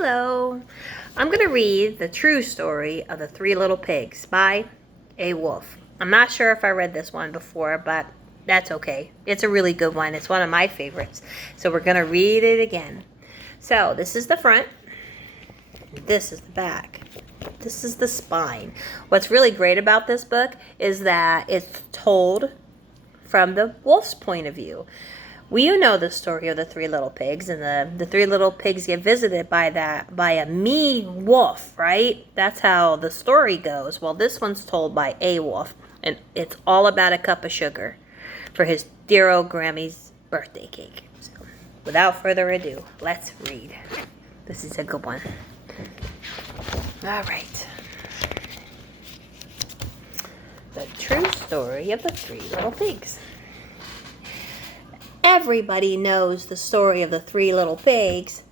Hello. I'm going to read the true story of the Three Little Pigs by A. Wolf. I'm not sure if I read this one before, but that's okay. It's a really good one. It's one of my favorites. So we're going to read it again. So this is the front. This is the back. This is the spine. What's really great about this book is that it's told from the wolf's point of view. You know the story of the Three Little Pigs, and the Three Little Pigs get visited by a mean wolf, right? That's how the story goes. Well, this one's told by a wolf, and it's all about a cup of sugar for his dear old Grammy's birthday cake. So, without further ado, let's read. This is a good one. All right. The true story of the Three Little Pigs. Everybody knows the story of the Three Little Pigs,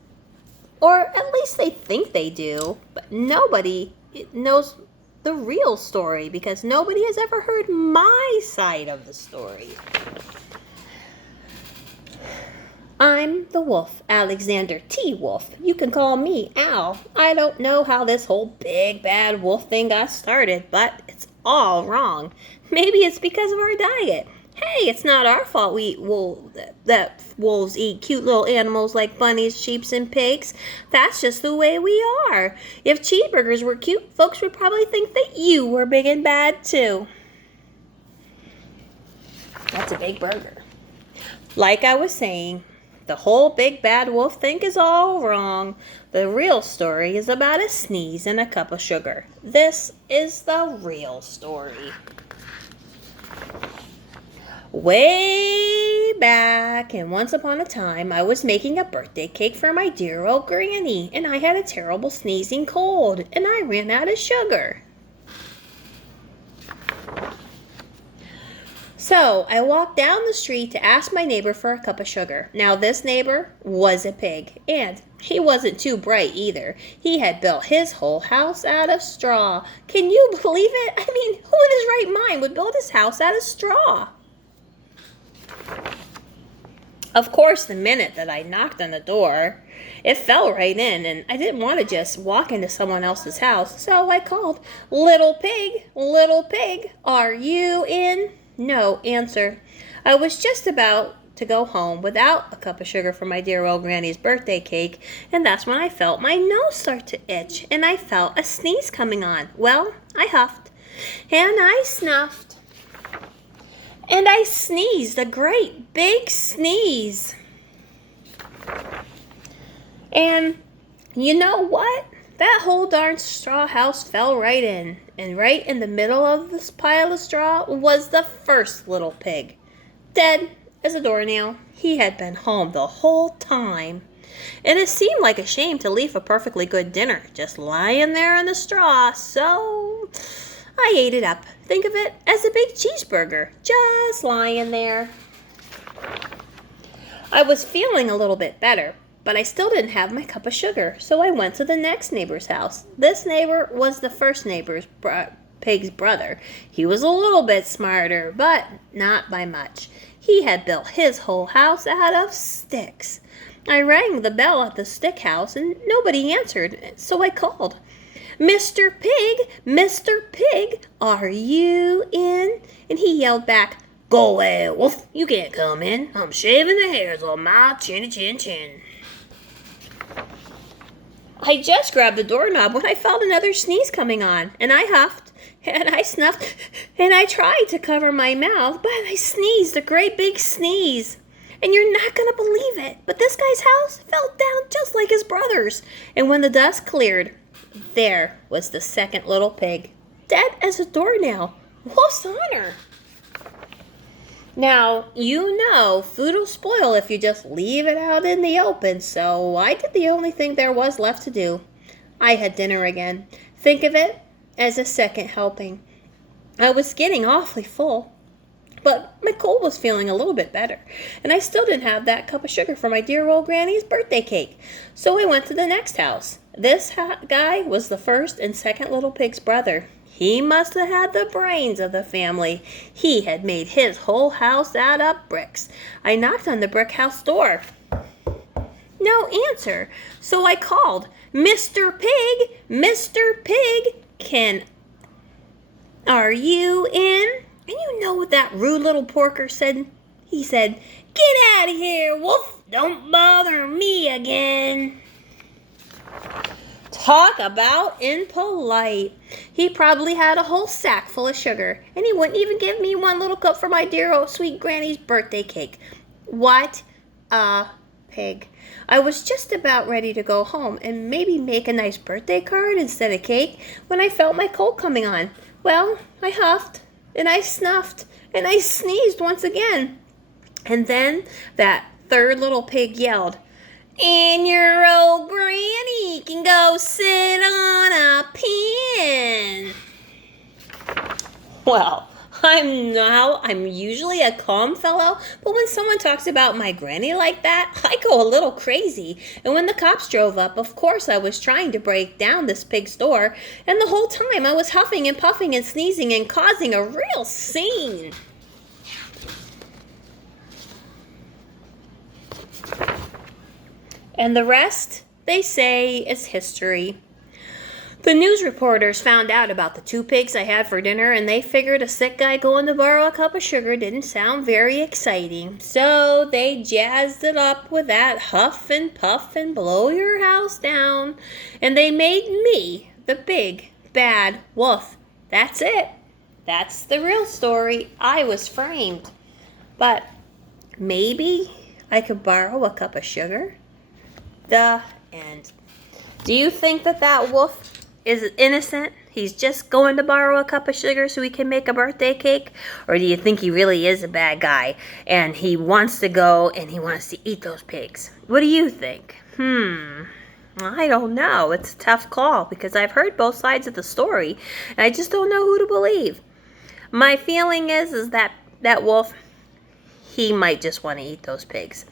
or at least they think they do, but nobody knows the real story because nobody has ever heard my side of the story. I'm the wolf, Alexander T. Wolf. You can call me Al. I don't know how this whole big bad wolf thing got started, but it's all wrong. Maybe it's because of our diet. Hey, it's not our fault we eat that wolves eat cute little animals like bunnies, sheep, and pigs. That's just the way we are. If cheeseburgers were cute, folks would probably think that you were big and bad too. That's a big burger. Like I was saying, the whole big bad wolf thing is all wrong. The real story is about a sneeze and a cup of sugar. This is the real story. Way back, and once upon a time, I was making a birthday cake for my dear old granny, and I had a terrible sneezing cold, and I ran out of sugar. So I walked down the street to ask my neighbor for a cup of sugar. Now this neighbor was a pig, and he wasn't too bright either. He had built his whole house out of straw. Can you believe it? I mean, who in his right mind would build his house out of straw? Of course, the minute that I knocked on the door, it fell right in, and I didn't want to just walk into someone else's house, so I called, Little pig, are you in? No answer. I was just about to go home without a cup of sugar for my dear old granny's birthday cake, and that's when I felt my nose start to itch, and I felt a sneeze coming on. Well, I huffed, and I snuffed. And I sneezed, a great big sneeze. And you know what? That whole darn straw house fell right in. And right in the middle of this pile of straw was the first little pig. Dead as a doornail. He had been home the whole time. And it seemed like a shame to leave a perfectly good dinner just lying there in the straw, so I ate it up. Think of it as a big cheeseburger, just lying there. I was feeling a little bit better, but I still didn't have my cup of sugar, so I went to the next neighbor's house. This neighbor was the first neighbor's pig's brother. He was a little bit smarter, but not by much. He had built his whole house out of sticks. I rang the bell at the stick house, and nobody answered, so I called. Mr. Pig, are you in? And he yelled back, Go away, wolf, you can't come in. I'm shaving the hairs on my chinny chin chin. I just grabbed the doorknob when I felt another sneeze coming on, and I huffed, and I snuffed, and I tried to cover my mouth, but I sneezed a great big sneeze. And you're not going to believe it, but this guy's house fell down just like his brother's. And when the dust cleared, there was the second little pig, dead as a doornail. Wolf's honor. Now, you know, food will spoil if you just leave it out in the open, so I did the only thing there was left to do. I had dinner again. Think of it as a second helping. I was getting awfully full, but my cold was feeling a little bit better, and I still didn't have that cup of sugar for my dear old granny's birthday cake, so I went to the next house. This guy was the first and second little pig's brother. He must have had the brains of the family. He had made his whole house out of bricks. I knocked on the brick house door. No answer. So I called, Mr. Pig, Mr. Pig, are you in? And you know what that rude little porker said? He said, get out of here, Wolf. Don't bother me again. Talk about impolite. He probably had a whole sack full of sugar, and he wouldn't even give me one little cup for my dear old sweet granny's birthday cake. What a pig. I was just about ready to go home and maybe make a nice birthday card instead of cake when I felt my cold coming on. Well, I huffed, and I snuffed, and I sneezed once again. And then that third little pig yelled, and your old granny can go sit on a pin. Well, I'm usually a calm fellow, but when someone talks about my granny like that, I go a little crazy. And when the cops drove up, of course I was trying to break down this pig's door, and the whole time I was huffing and puffing and sneezing and causing a real scene. And the rest, they say, is history. The news reporters found out about the 2 pigs I had for dinner, and they figured a sick guy going to borrow a cup of sugar didn't sound very exciting. So they jazzed it up with that huff and puff and blow your house down. And they made me the big, bad wolf. That's it. That's the real story. I was framed. But maybe I could borrow a cup of sugar? The end. Do you think that wolf is innocent? He's just going to borrow a cup of sugar so he can make a birthday cake? Or do you think he really is a bad guy and he wants to go and he wants to eat those pigs? What do you think? I don't know. It's a tough call because I've heard both sides of the story and I just don't know who to believe. My feeling is that wolf, he might just want to eat those pigs.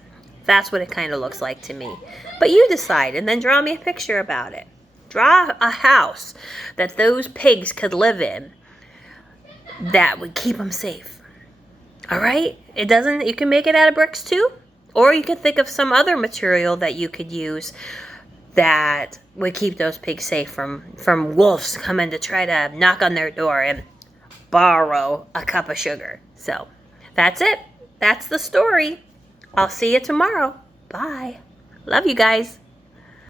That's what it kind of looks like to me. But you decide and then draw me a picture about it. Draw a house that those pigs could live in that would keep them safe. All right? You can make it out of bricks too. Or you could think of some other material that you could use that would keep those pigs safe from wolves coming to try to knock on their door and borrow a cup of sugar. So that's it. That's the story. I'll see you tomorrow. Bye. Love you guys.